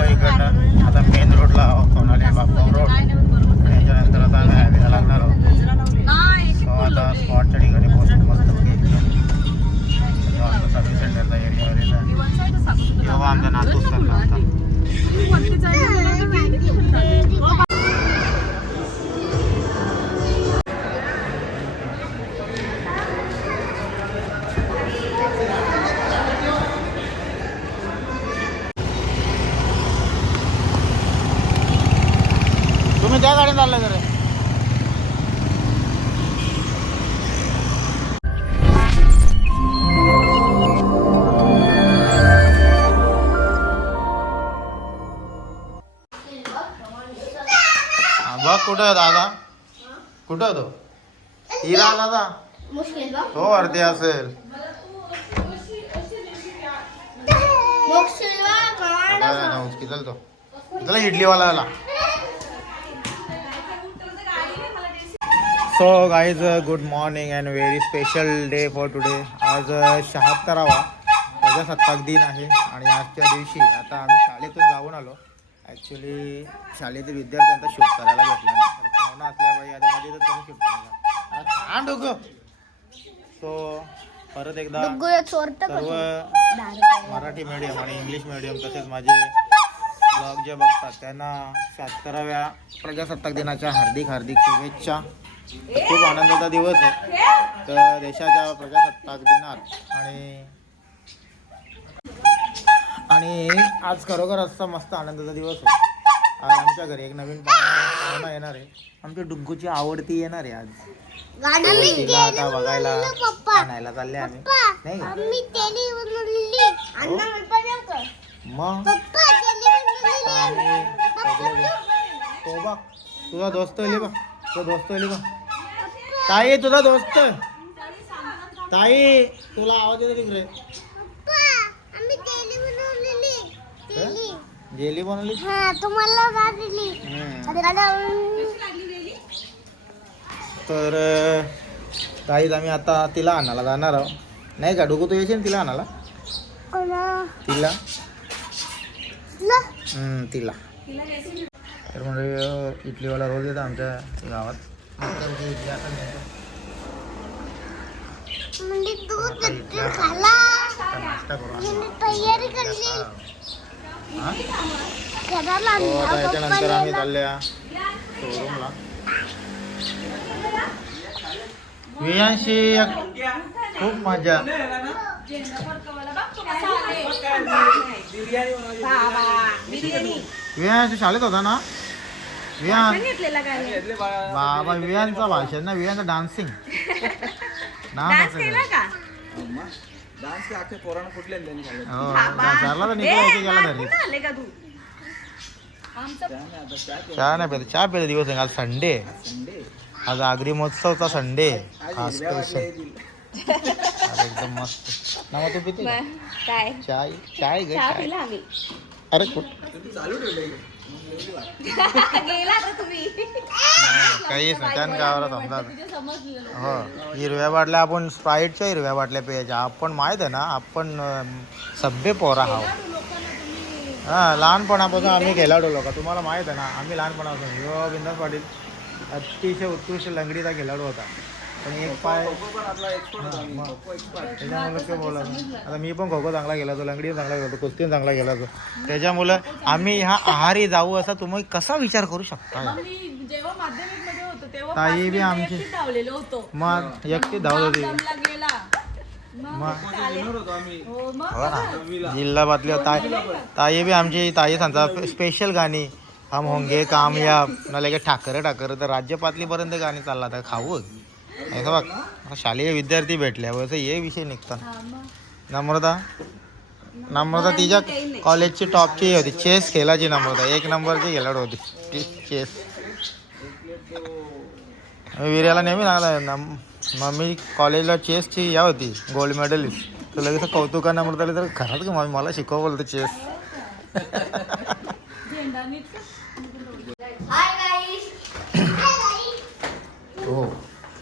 आता मेन रोडला सोनाली बापगाव रोड त्याच्यानंतर आता आम्ही हायवेला लागणार आहोत. सो आता स्पॉटच्या ठिकाणी पोहोचतो मस्त सर्व्हिस सेंटरचा एरिया वगैरे तेव्हा आमचा नातूच चालला होता बघ कुठं आहे दादा? कुठं तो? हिरा दादा मुश्किल बा तो वरती असेल. मुश्किल बा कमांडो चल तो. चला इडलीवाला आला so guys good morning and very special day for today आज शहात्तरावा प्रजासत्ताक दिन आहे आणि आजच्या दिवशी आता आम्ही शाळेतून जाऊन आलो. ॲक्च्युली शाळेतील विद्यार्थ्यांचा शूट करायला भेटला नाही. तर पाहुणा असल्यामुळे आता मध्ये तर कमी शूट करायला. छान डोकं. सो परत एकदा सर्व मराठी मीडियम आणि इंग्लिश मीडियम तसेच माझे ब्लॉग जे बघतात त्यांना शहात्तराव्या प्रजासत्ताक दिनाच्या हार्दिक हार्दिक शुभेच्छा. खूप आनंदाचा दिवस आहे. तर देशाच्या प्रजासत्ताक दिनात आणि आणि आज खरोखर असा मस्त आनंदाचा दिवस आहे आज आमच्या घरी एक नवीन पाहुणा येणार आहे. आमच्या डुग्गूची आवडती येणार आहे आज. गाडी तिला आता बघायला आणायला चालले आम्ही. नाही का? मग? तो बघ. तुझा दोस्त आली बघ तुझा दोस्त आली बघ ताई तुझा दोस्त. ताई तुला आवाज येतो तिकडे पप्पा आम्ही तेली बनवलेली तेली जेली बनवली? हा तुम्हाला का दिली. आता तर अं, ताईच आम्ही आता तिला आणायला जाणार आहोत नाही का? डुगू तू येशील तिला आणायला? तिला? तिला? तर म्हणजे इडलीवाला रोज येतो आमच्या गावात. म्हणजे नाश्ता करू. आम्ही. मी तयारी करली हा? घराला हो, आता आणला याच्यानंतर आम्ही चालल्या शोरूमला वियांशी खूप मजा वियांशी शाळेत होता ना विहान बाबा विहानचा भाषण. ना विहानचा डान्सिंग डान्स डान्स अख्खे पोरानं फुटले त्यांनी खाल्ले हो झाला तर गेला चहा नाही पेत चहा पेत दिवस आहे आज संडे. संडे. आज आगरी महोत्सवचा संडे. आज हा हिरव्या वाटल्या स्पेशल एकदम मस्त. ना तू पिते का? काय? चाय चाय ग चहा चाय. पिला आम्ही. अरे कुठ? तुम्ही चालू ठेवलंय गेला आता तुम्ही. काहीच नाही. त्यान गावाला समजा हो हिरव्या बाटल्या आपण स्प्राईटच्या हिरव्या बाटल्या प्यायच्या. आपण माहीत आहे ना आपण सभ्य पोरा आहोत. हा लहानपणापासून आम्ही खेळाडू लोक. तुम्हाला माहीत आहे ना आम्ही लहानपणापासून. यो बिंदास पाटील. अतिशय उत्कृष्ट लंगडीचा खेळाडू होता. पण एक पाय होता त्याच्यामुळे आता मी पण खो खो चांगला गेला तो लंगडी चांगला गेला कुस्ती चांगला गेला तो त्याच्यामुळं आम्ही ह्या आहारी जाऊ असा तुम्ही कसा विचार करू शकता? मी जेव्हा माध्यमिकमध्ये होतो तेव्हा ताई बी आमची- एकटीच धावलेलो होतो. मग एकटी धावत होती. दमला गेला. मग होतो हो मग हो ना जिल्हा बातली ताई ताई बी आमची ताई सांगता स्पेशल गाणी. हम होंगे कामयाब ना लगे ठाकरे ठाकरे तर राज्यपातलीपर्यंत गाणी चालला आता खाऊ असं बघ आता शालेय विद्यार्थी भेटल्या असं हे विषय निघतात नम्रता नम्रता तिच्या कॉलेजची टॉपची होती. चेस खेळाची नम्रता. एक नंबरची खेळाडू होती. चेस विर्याला नेहमी सांगला नम मम्मी कॉलेजला चेसची या होती गोल्ड मेडलिस्ट तर लगेच कौतुका नम्रता आली तर खरंच की मम्मी मला शिकव बोलते चेस हो.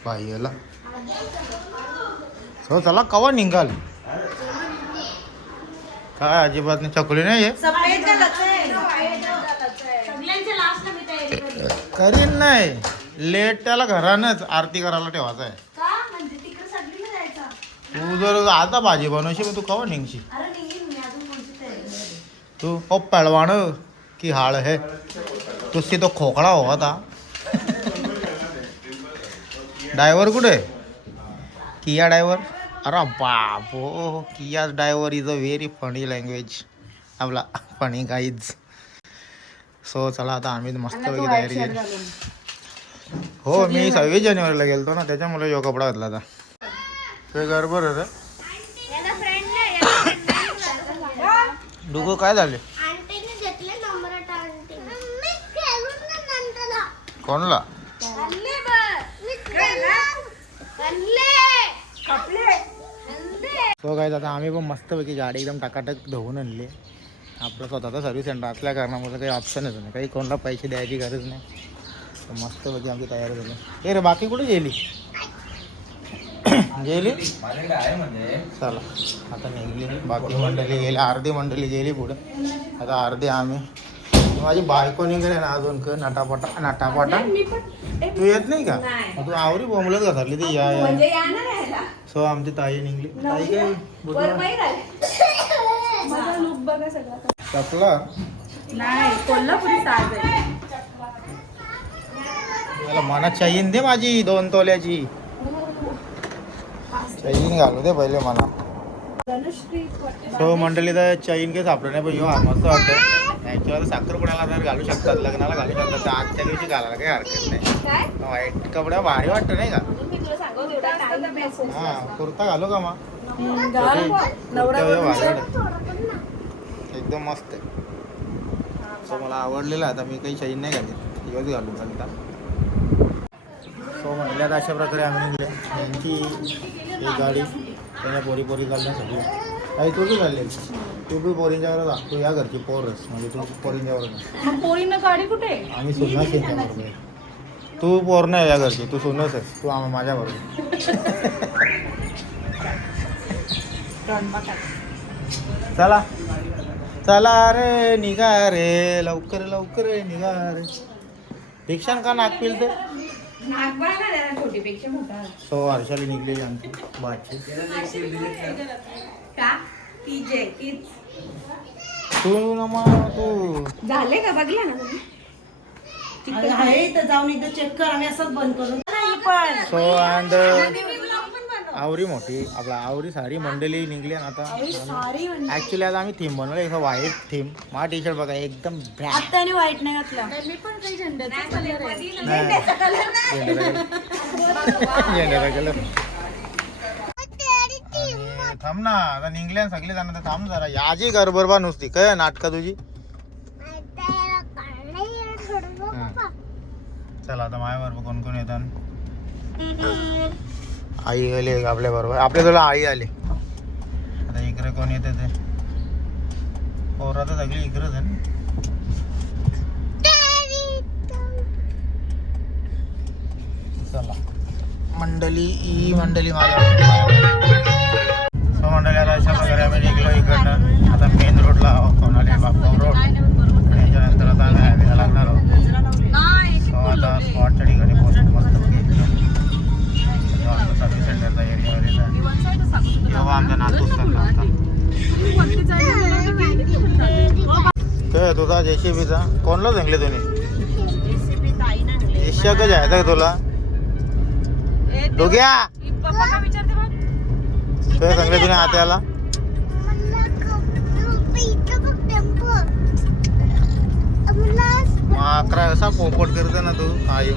बाईला हो चला कवा निघाल? काय अजिबात नाही चकली नाही करीन नाही. लेट त्याला घरानच आरती करायला ठेवायचं आहे. तू जर आता भाजी बनवशी मग तू कवा निघशी तू ओ पळवाण की हाळ हे. तुझी तो खोकळा हो आता ड्रायव्हर कुठे? किया ड्रायव्हर अरे बापो Kia driver is a very funny language आपला फनी गाईज सो चला आता आम्ही मस्तपैकी तयारी केली. हो मी सव्वीस जानेवारीला गेलतो ना त्याच्यामुळे यो कपडा घातला आता. ते गडबड नाही. डुगो काय झाले? कोणला आणले बघ मी खेळून आणले आणले सो काय आता आम्ही पण मस्तपैकी गाडी एकदम टाकाटक धुवून आणली. आपलं स्वतःचं सर्व्हिस सेंटर असल्या कारणामुळे काही ऑप्शनच नाही. काही कोणाला पैसे द्यायची गरज नाही. तर मस्तपैकी आमची तयारी झाली. ए रे बाकी कुठे गेली? गेली? म्हणजे चला आता निघली बाकी मंडळी गेली अर्धी मंडळी गेली पुढे. आता अर्धी आम्ही. माझी बायको निघाली ना अजून क नटापटा नटापटा. तू येत नाही का? तू आवरी बोंबलत का ठरली ती या या. म्हणजे सो आमची ताई निघली. ताई काय? चपला? नाही कोल्हापुरी साज आहे. मला मनात चैन दे माझी दोन तोल्याची. चैन घालू दे पहिले मला. सो मंडळी तर चैन काही सापडत नाही पण हा मस्त वाटतं ॲक्च्युअली साखरपुड्याला तर घालू शकतात लग्नाला घालू शकतात तर आजच्या दिवशी घालायला काही हरकत नाही. काय? व्हाईट कपडा भारी वाटतं नाही का? हा कुर्ता घालू का मग. एकदम मस्त आहे. सो मला आवडलेला आता मी काही चैन नाही घाली ह्योच घालू घालता सो म्हणल्यात अशा प्रकारे आम्ही निघले यांची एक गाडी. त्याने पोरी पोरी घालण्यासाठी. काही तू बी तू बी पोरींच्यावर तू या घरची पोरच म्हणजे तू पोरींच्यावर जा. मग पोरीनं गाडी कुठे आम्ही त्यांच्याबरोबर तू पोर नाही या घरची. तू सुनस आहेस. तू आम्हा माझ्या बरोबर. चला. चला रे निघा रे. लवकर लवकर निघा रे. रिक्षान का नाक पिलते नागबाळ ना जरा छोटीपेक्षा मोठा. सो हर्षाली निघलेली आमची बाची का? ती जे तीच तू ना मग तू. झाले का? बघला ना तुम्ही? आहे तर जाऊन एकदा चेक कर आम्ही असंच बंद करून. नाही पण सो अँड आवरी मोठी आपला आवरी सारी मंडळी निघली आणि आता ऍक्च्युली आज आम्ही थीम बनवलं एक व्हाईट थीम माझा टी शर्ट बघा एकदम black. आत्याने वाईट नाही घातला. मी पण काही झेंड्याचा कलर थांब ना आता निघल्या सगळे जण तर थांब जरा. याची गरबर बा नुसती. काय नाटका तुझी? हा. चला आता माझ्या बरोबर कोण कोण येतात आई आली आपल्या बरोबर आपल्या तुला आई आली आता इकडे कोण येते ते पोरं तर सगळी इकडेच आहे ना चला मंडळी ही मंडळी माझ्या सो मंडळी आता अशा प्रकारे आम्ही निघलो इकडनं आता मेन रोडला कोणाले बापगाव रोड आणि याच्यानंतर आता आम्ही हायवेला लागणार आहोत सो आता स्पॉटच्या ठिकाणी पोहोचून मस्त सर्व्हिस सेंटरचा एरिया वगैरे तेव्हा चालला होता ते तुझा जेसीबीचा कोणला सांगले तुम्ही एशिया का जायचं तुला डोग्या पप्पा का विचारते बघ काय सांगले तुम्ही आत्याला अकरा असा पोपट करते ना तू येऊ.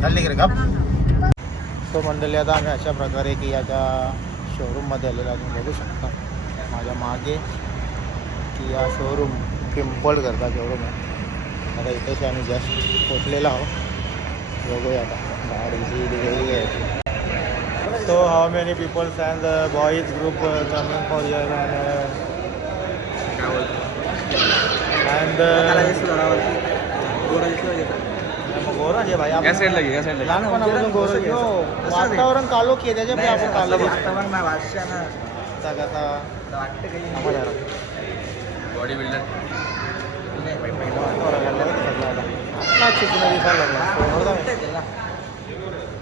चालली का गप. तो मंडळी आता आम्ही अशा प्रकारे की याच्या शोरूममध्ये आलेला तुम्ही बघू शकता. माझ्या मागे की या शोरूम पिंपळ करता शोरूम आहे आता इथेच आम्ही जस्ट पोचलेलो आहोत. बघूया आता. गाडीची डिलिव्हरी घ्यायची So how many people and the boys group uh, coming for here and uh, and uh, मग गोरा जे भाई या आपण साईडला घे या साईडला लहानपणापासून गोरा जो वातावरण कालो की त्याच्या आपण कालो कसा बॉडी बिल्डर पहिलं वातावरण आलं होतं सगळं आता. चिकन दिसायला लागला समोरचा आहे.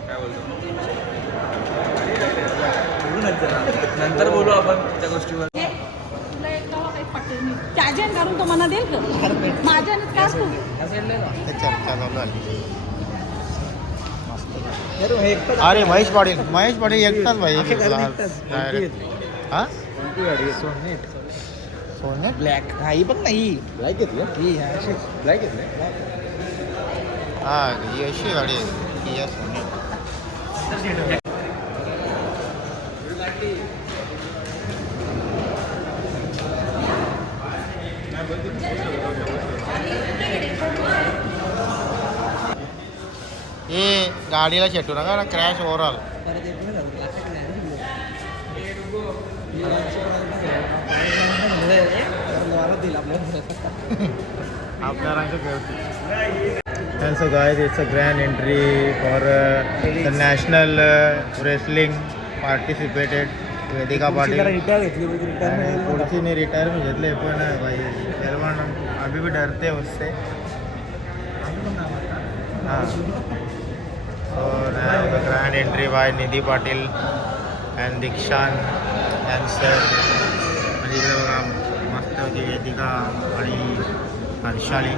काय बोलतो बोलू नंतर नंतर बोलू आपण त्या गोष्टीवर तुला एक गाव काही पटेल नाही. त्याच्यान काढून तो मना देईल का? माझ्याने चर्चा चालू अरे महेश पाटील महेश पाटील एकटाच भाई डायरेक्ट हा? सोनेट. सोने ब्लॅक. हा ही पण नाही. ब्लॅक घेतलं ही ब्लॅक घेतलं हा ही अशी गाडी आहे. गाडीला शेटू नका ना क्रॅश ओव्हरऑल आपल्या And so guys, it's a grand entry for uh, the national uh, wrestling participated. Vedika Patil retire घेतली आणि पुढची रिटायरमेंट घेतले पण भाई पहलवान अभी भी डरते हैं. उससे हाँ और grand entry by Nidhi Patil and Dikshant and sir म्हणजे इकडे बघा मस्त होती वेदिका आणि हर्षाली.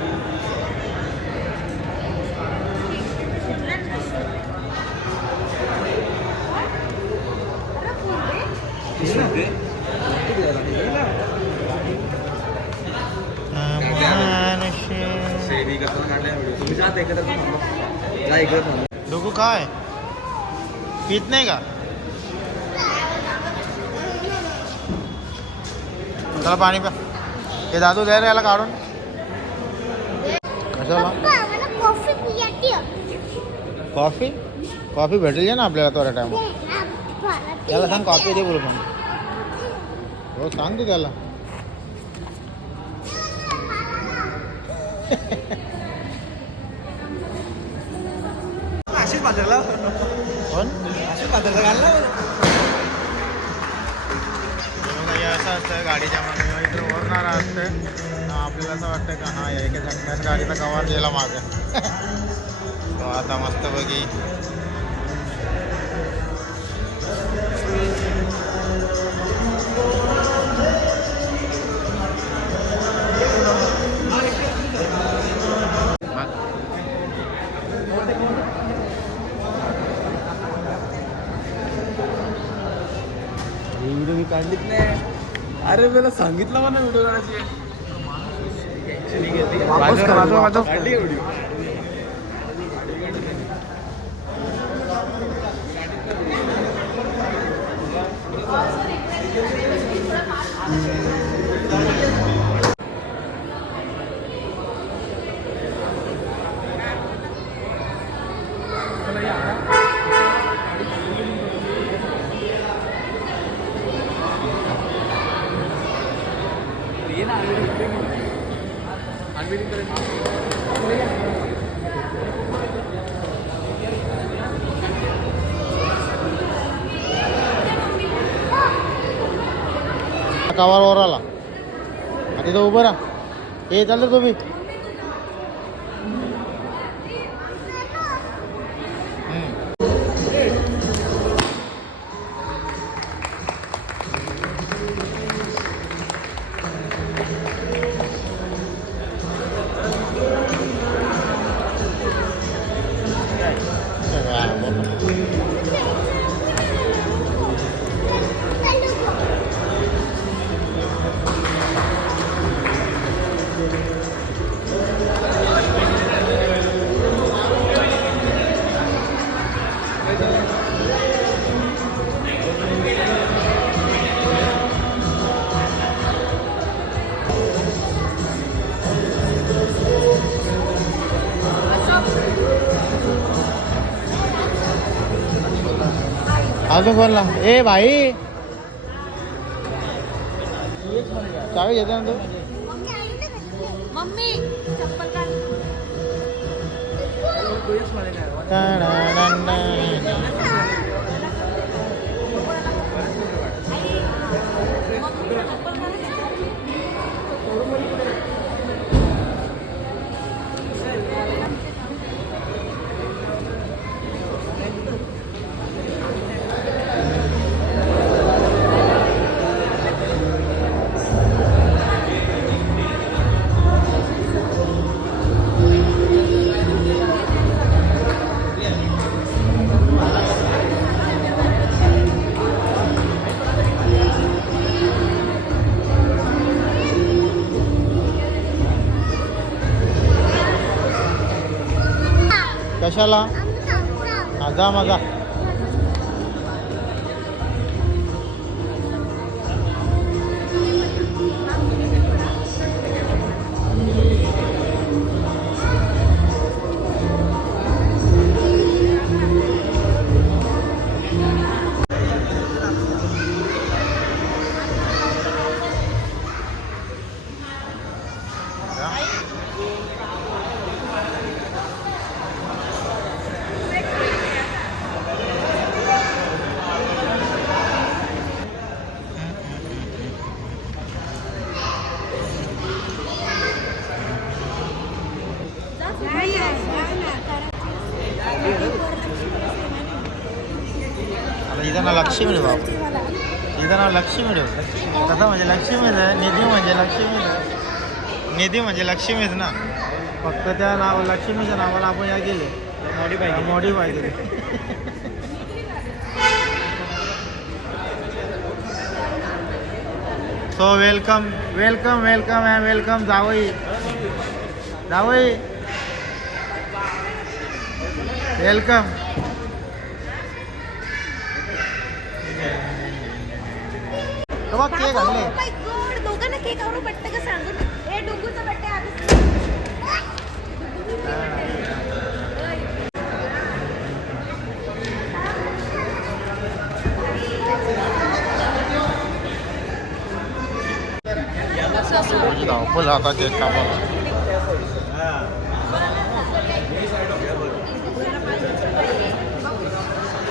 सेवी कसं काढलाय व्हिडिओ? तुम्ही जात एकत्र जा. डोकू काय पित नाही का? त्याला पाणी प्या हे दादू द्या रे याला काढून कशाला पप्पा मला कॉफी पियाची कॉफी? कॉफी भेटेल ना आपल्याला थोड्या टाइम त्याला सांग कॉफी दे बोलू पण हो सांग तू त्याला आशिष पात्रला घालला असं असतं गाडीच्या मागे इकडे ओरणार असतं आपल्याला असं वाटतं का हा एका झटक्यात गाडीचा कवर गेला मागं. आता मस्त काढलीच नाही अरे मला सांगितलं मला व्हिडिओ काढायची. वापस करा, काढली व्हिडिओ. कवर वर आला. आता तिथं उभं राहा. हे चाललं तुम्ही. अजून कोणला ए भाई. चावी घेतो ना तू? मम्मी चप्पल कशाला आम्ही थांबतो. लक्ष्मी आपण इथं नाव लक्ष्मी ठेवू कसं म्हणजे लक्ष्मीच आहे निधी म्हणजे लक्ष्मीच आहे. निधी म्हणजे लक्ष्मीच ना. फक्त त्या नाव लक्ष्मीच्या नावाला आपण या गेले. मॉडीफाय मॉडीफाय केले. So welcome welcome welcome and welcome जावई जावई वेलकम बघ केक आणले. दोघांना केक आवडू पटतं का सांगून ए डुगूचा बड्डे धावपळ आता केक कापायला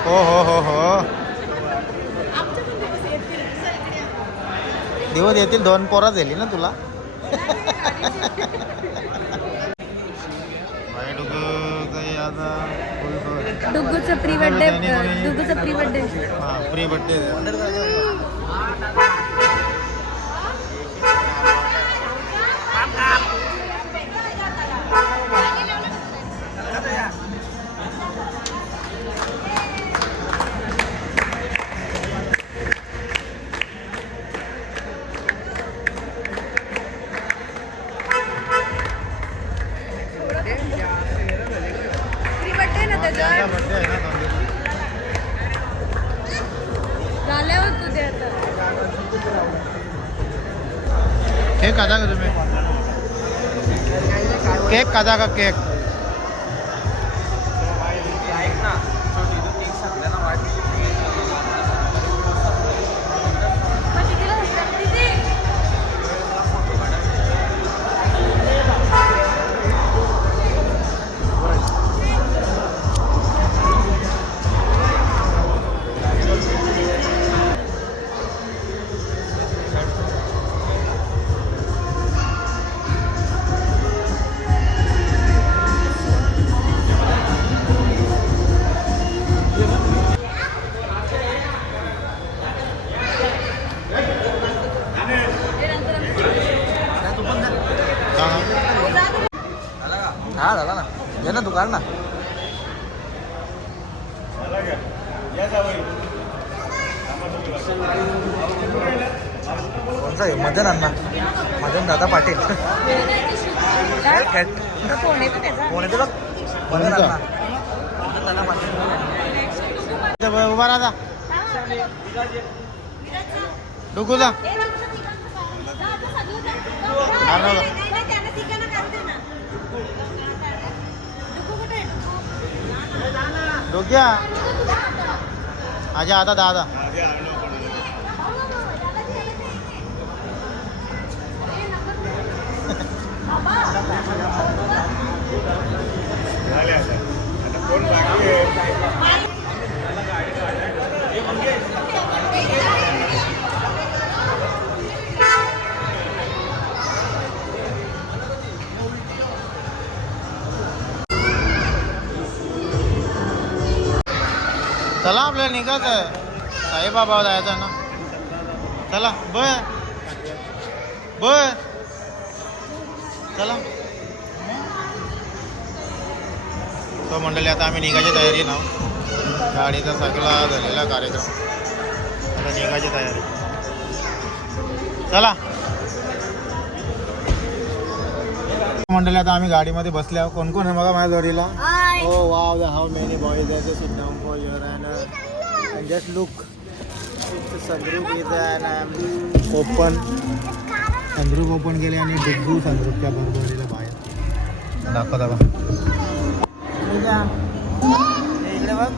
हो हो हो हो. दिवस येतील दोन पोरा झाली ना तुला? प्री बर्थडे, प्री बर्थडे हा प्री बर्थडे केक का केक? मदन दादा पाटील. फोन येतो त्याचा? कोण येते बघ मदन अण्णा मदन दादा पाटील. उभा राहा डुकू जा डोक्या. आजा आता दादा. चला आपल्याला निघायचं आहे. साईबाबा जायचं ना. चला बर बर चला. तो मंडळी आता आम्ही निघायची तयारी ना. गाडीचा सगळा झालेला कार्यक्रम. आता निघायची तयारी. चला. मंडळी आता आम्ही गाडीमध्ये बसले आहोत कोण कोण आहे बघा माझ्या जोडीला? हो wow the how many boys sit down for your and just look and open संद्रूप open केले आणि डिग्गू संद्रूपच्या बरोबरीला बाहेर. दाखवता बा इकडे बघ.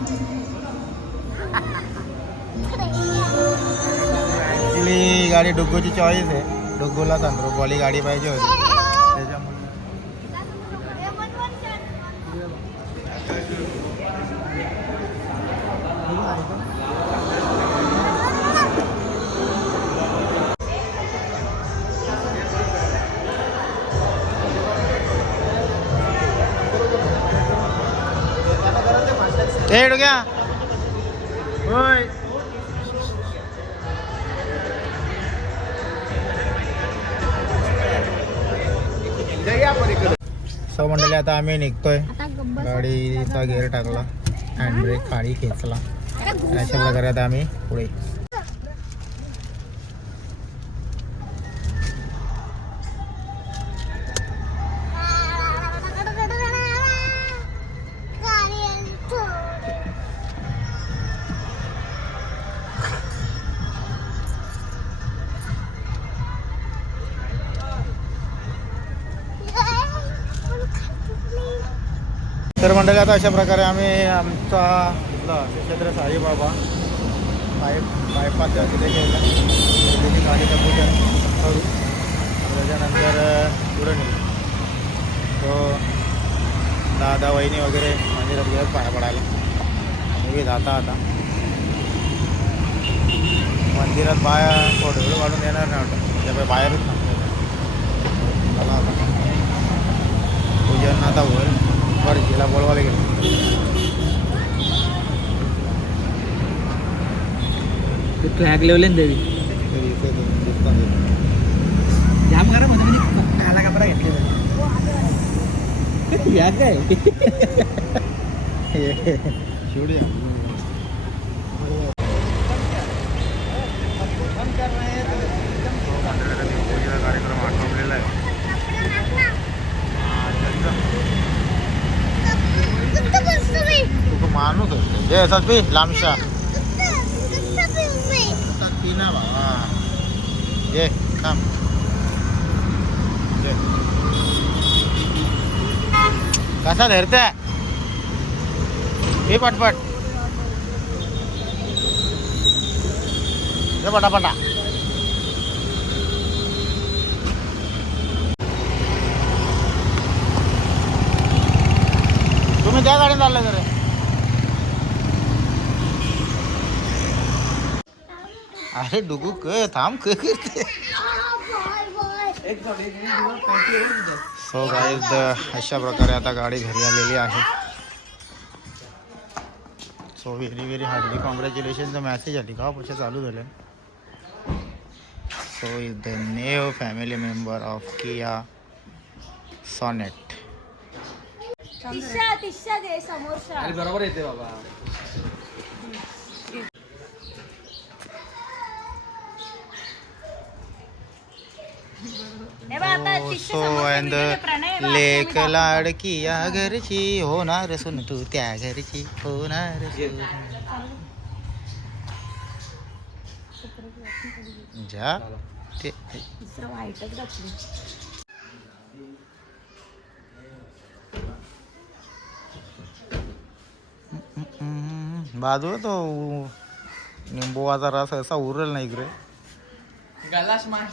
ॲक्च्युली गाडी डुग्गूची चॉईस आहे. डुग्गूला संद्रूपवाली गाडी पाहिजे होती. आम्ही निघतोय. गाडीचा गेअर टाकला हँड ब्रेक खाली खेचला. अशा प्रकारे आता आम्ही पुढे तर मंडळी आता अशा प्रकारे आम्ही आमचा इथला क्षेत्र साईबाबा बाय बायपासच्या तिथे गेला तिथे गाडीचं पूजन करू. त्याच्यानंतर पुढे निघू तो दादा वहिनी वगैरे मंदिरात गेलं पाया पडायला. मी जाता आता. मंदिरात बाया फोटो काढून येणार नाही वाटत. त्यामुळे बाहेरच थांबतो. चला आता. पूजन आता होईल. बरं जिला बोलवायला गेलो फ्लॅग लेवलेन देवी तरी इथे तो दिसतो मी. जाम करा म्हणजे म्हणजे काला कपडा घेतले या काय शिवडी आहे. कार्यक्रम आटोपलेला आहे तू माणूस आहे सस्पी लांबशा पिना बाबा ये थांब कसा धरते? हे पटपट. हे पटापटा. तुम्ही त्या गाडीने चाललं तर अरे डुगू क थांब क करते? सो गाईज अशा प्रकारे आता गाडी घरी आलेली आहे. सो व्हेरी व्हेरी हार्डली कॉंग्रॅच्युलेशनचं मेसेज आली का? पैसे चालू झालं so is the new family member of Kia Sonet Tisha Tisha दे समोरच्या अरे बरोबर येते बाबा. सो अँड लेक लाडकी या घरची होणार सुन तू त्या घरची होणार. जा ते बाजूला तो निंबुवाचा रस असा उरल नाही इकडे. गलाश माय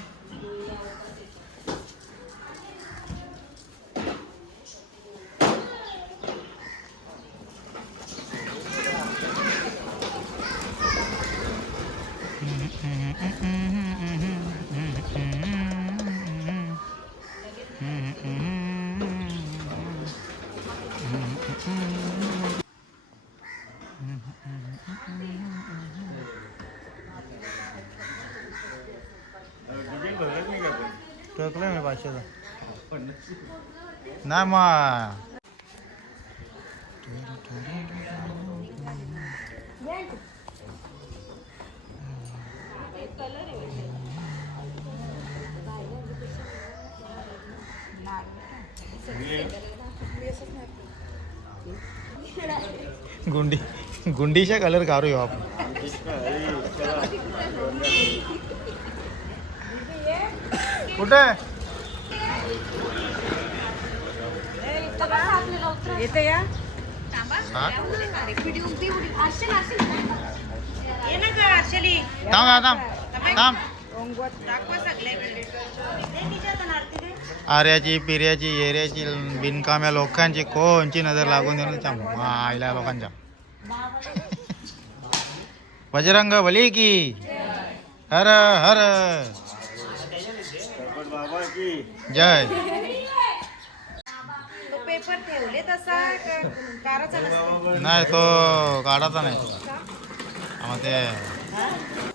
टाकलं मी पाचशेचा नाही गुंडी गुंडीचा कलर काढू आपण. कुठे? येते या. हा? थांब. थांब थांब. आर्याची पिर्याची येऱ्याची बिनकाम्या लोकांची कोणची नजर लागून देणार त्या आईला लोकांच्या. बजरंग बली की. हर हर. जय. नाही तो काढायचा नाही. आम्हाला ते